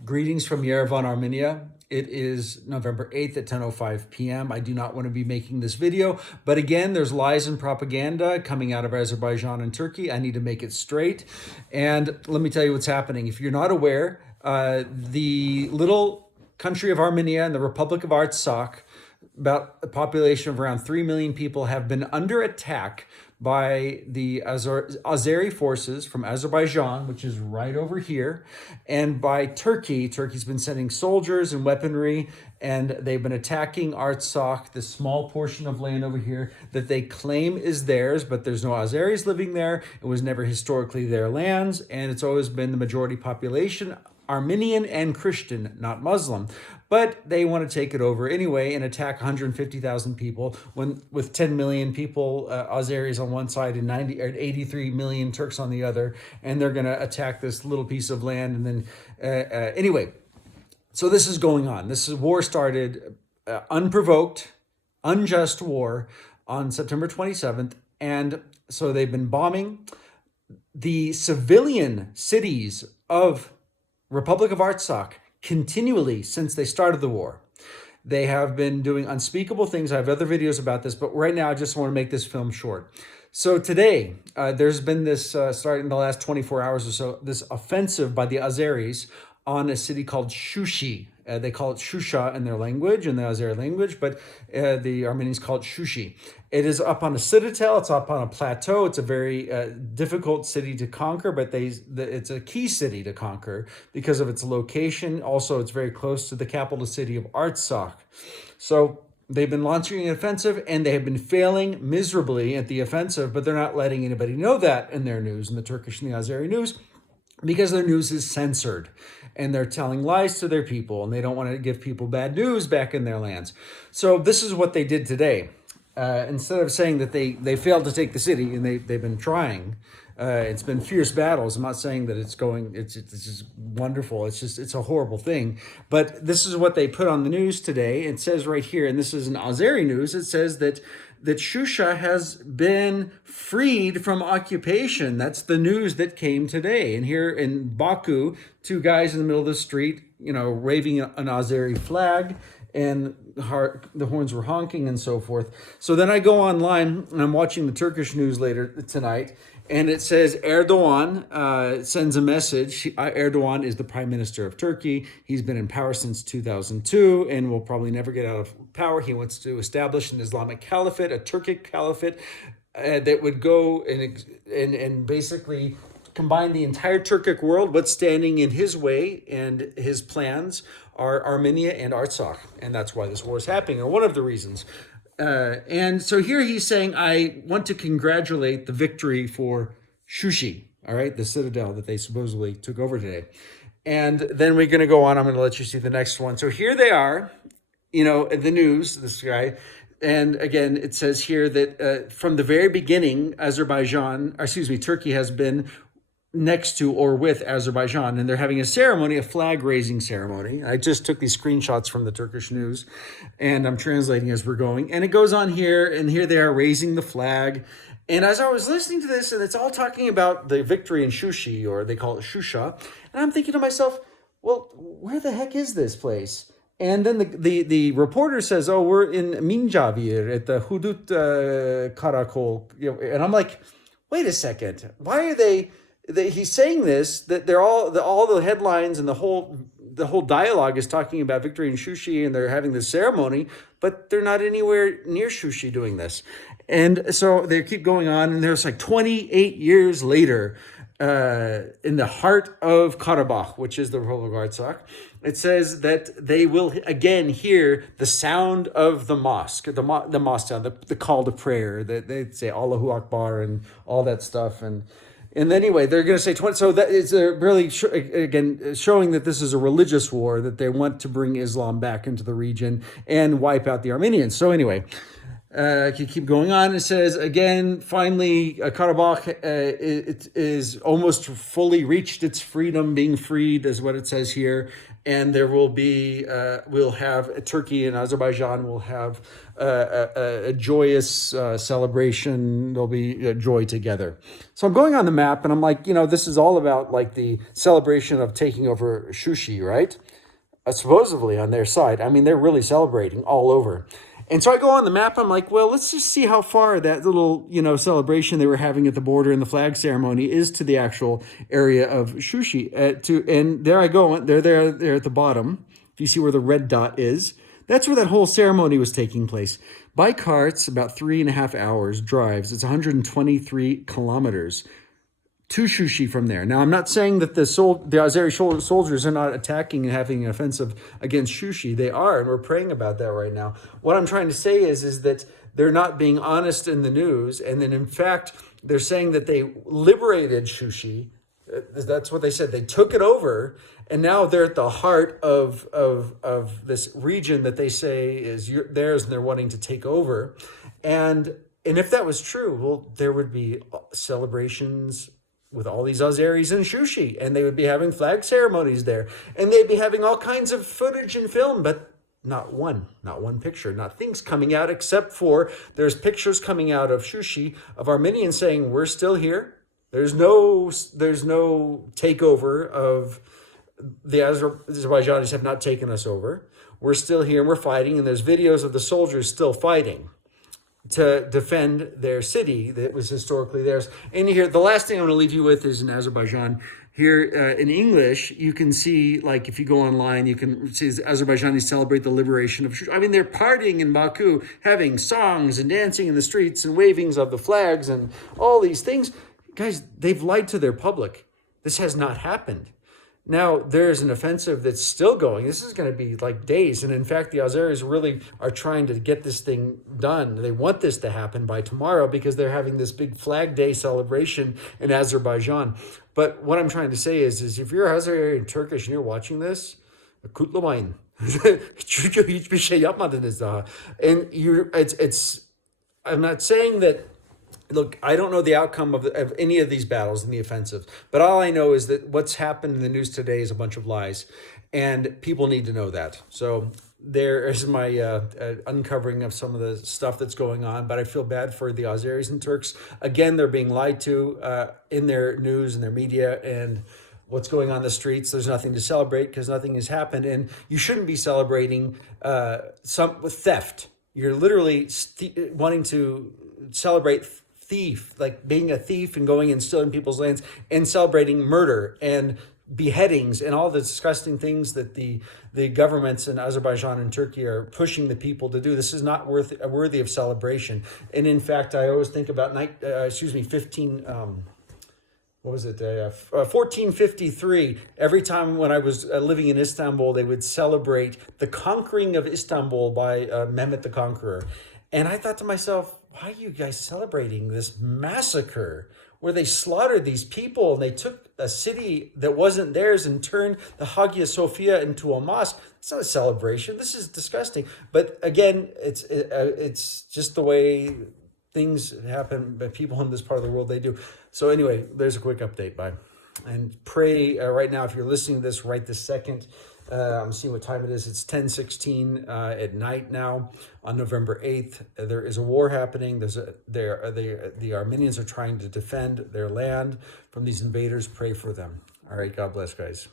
Greetings from Yerevan, Armenia. It is November 8th at 10:05 p.m. I do not want to be making this video, but again, there's lies and propaganda coming out of Azerbaijan and Turkey. I need to make it straight. And let me tell you what's happening. If you're not aware, the little country of Armenia and the Republic of Artsakh, about a population of around 3 million people, have been under attack by the Azeri forces from Azerbaijan, which is right over here, and by Turkey. Turkey's been sending soldiers and weaponry, and they've been attacking Artsakh, this small portion of land over here that they claim is theirs, but there's no Azeris living there. It was never historically their lands, and it's always been the majority population, Armenian and Christian, not Muslim. But they want to take it over anyway and attack 150,000 people with 10 million people, Azeris on one side and 83 million Turks on the other. And they're going to attack this little piece of land. And then anyway, so this is going on. War started unprovoked, unjust war on September 27th. And so they've been bombing the civilian cities of Republic of Artsakh continually since they started the war. They have been doing unspeakable things. I have other videos about this, but right now I just want to make this film short. So today, there's been this, starting in the last 24 hours or so, this offensive by the Azeris on a city called Shushi. They call it Shusha in their language, in the Azeri language, but the Armenians call it Shushi. It is up on a citadel. It's up on a plateau. It's a very difficult city to conquer, but it's a key city to conquer because of its location. Also, it's very close to the capital city of Artsakh. So they've been launching an offensive, and they have been failing miserably at the offensive, but they're not letting anybody know that in their news, in the Turkish and the Azeri news, because their news is censored and they're telling lies to their people and they don't want to give people bad news back in their lands. So this is what they did today. Instead of saying that they failed to take the city, and they've been trying, it's been fierce battles. I'm not saying that it's just wonderful. It's a horrible thing. But this is what they put on the news today. It says right here, and this is an Azeri news, it says that Shusha has been freed from occupation. That's the news that came today. And here in Baku, two guys in the middle of the street, waving an Azeri flag, and the horns were honking and so forth. So then I go online and I'm watching the Turkish news later tonight, and it says Erdogan sends a message. Erdogan is the prime minister of Turkey. He's been in power since 2002 and will probably never get out of power. He wants to establish an Islamic caliphate, a Turkic caliphate that would go and basically combine the entire Turkic world. What's standing in his way and his plans are Armenia and Artsakh. And that's why this war is happening, or one of the reasons. And so here he's saying, I want to congratulate the victory for Shushi, all right, the citadel that they supposedly took over today. And then we're going to go on. I'm going to let you see the next one. So here they are, the news, this guy. And again, it says here that from the very beginning, Turkey has been next to or with Azerbaijan, and they're having a ceremony, a flag raising ceremony. I just took these screenshots from the Turkish news, and I'm translating as we're going. And it goes on here, and here they are raising the flag. And as I was listening to this, and it's all talking about the victory in Shushi, or they call it Shusha, and I'm thinking to myself, well, where the heck is this place? And then the reporter says, oh, we're in Minjavir at the Hudut Karakol. And I'm like, wait a second, why are he's saying this, that they're all the headlines and the whole dialogue is talking about victory in Shushi, and they're having this ceremony, but they're not anywhere near Shushi doing this. And so they keep going on, and there's like 28 years later, in the heart of Karabakh, which is the Republic of Artsakh, it says that they will again hear the sound of the mosque, the mosque sound, the call to prayer, that they'd say Allahu Akbar and all that stuff. And anyway, they're going to say 20. So that is really, again, showing that this is a religious war, that they want to bring Islam back into the region and wipe out the Armenians. So anyway, I could keep going on. It says, again, finally, Karabakh it is almost fully reached its freedom, being freed is what it says here. And there will be, we'll have, Turkey and Azerbaijan will have a joyous celebration. There'll be joy together. So I'm going on the map and I'm like, this is all about like the celebration of taking over Shushi, right? Supposedly on their side. I mean, they're really celebrating all over. And so I go on the map. I'm like, well, let's just see how far that little, celebration they were having at the border and the flag ceremony is to the actual area of Shushi. And there I go. They're there at the bottom. If you see where the red dot is, that's where that whole ceremony was taking place. By car, it's about 3.5 hours drives. It's 123 kilometers to Shushi from there. Now, I'm not saying that the Azeri soldiers are not attacking and having an offensive against Shushi. They are, and we're praying about that right now. What I'm trying to say is that they're not being honest in the news, and then in fact, they're saying that they liberated Shushi. That's what they said. They took it over, and now they're at the heart of this region that they say is theirs, and they're wanting to take over. And if that was true, well, there would be celebrations with all these Azeris in Shushi, and they would be having flag ceremonies there, and they'd be having all kinds of footage and film, but not one picture, not things coming out, except for there's pictures coming out of Shushi of Armenians saying, we're still here. There's no takeover of the Azerbaijanis have not taken us over. We're still here and we're fighting, and there's videos of the soldiers still fighting to defend their city that was historically theirs. And here, the last thing I'm going to leave you with is in Azerbaijan. Here in English, you can see, like, if you go online, you can see Azerbaijanis celebrate the liberation of Shushi. I mean, they're partying in Baku, having songs and dancing in the streets and wavings of the flags and all these things. Guys, they've lied to their public. This has not happened. Now, there's an offensive that's still going. This is going to be like days. And in fact, the Azeris really are trying to get this thing done. They want this to happen by tomorrow because they're having this big Flag Day celebration in Azerbaijan. But what I'm trying to say is if you're Azeri and Turkish and you're watching this, kutlamayın. Çünkü hiçbir şey yapmadınız daha. And I'm not saying that. Look, I don't know the outcome of any of these battles in the offensive, but all I know is that what's happened in the news today is a bunch of lies, and people need to know that. So there is my uncovering of some of the stuff that's going on, but I feel bad for the Azeris and Turks. Again, they're being lied to in their news and their media, and what's going on in the streets. There's nothing to celebrate because nothing has happened, and you shouldn't be celebrating with theft. You're literally wanting to celebrate thief, like being a thief and going and stealing people's lands and celebrating murder and beheadings and all the disgusting things that the governments in Azerbaijan and Turkey are pushing the people to do. This is not worthy of celebration. And in fact, I always think about 1453. Every time when I was living in Istanbul, they would celebrate the conquering of Istanbul by Mehmet the Conqueror. And I thought to myself, why are you guys celebrating this massacre where they slaughtered these people and they took a city that wasn't theirs and turned the Hagia Sophia into a mosque? It's not a celebration. This is disgusting. But again, it's just the way things happen. But people in this part of the world, they do. So anyway, there's a quick update. Bye. And pray right now, if you're listening to this right this second, I'm seeing what time it is. It's 10:16 at night now on November 8th. There is a war happening. The Armenians are trying to defend their land from these invaders. Pray for them. All right. God bless, guys.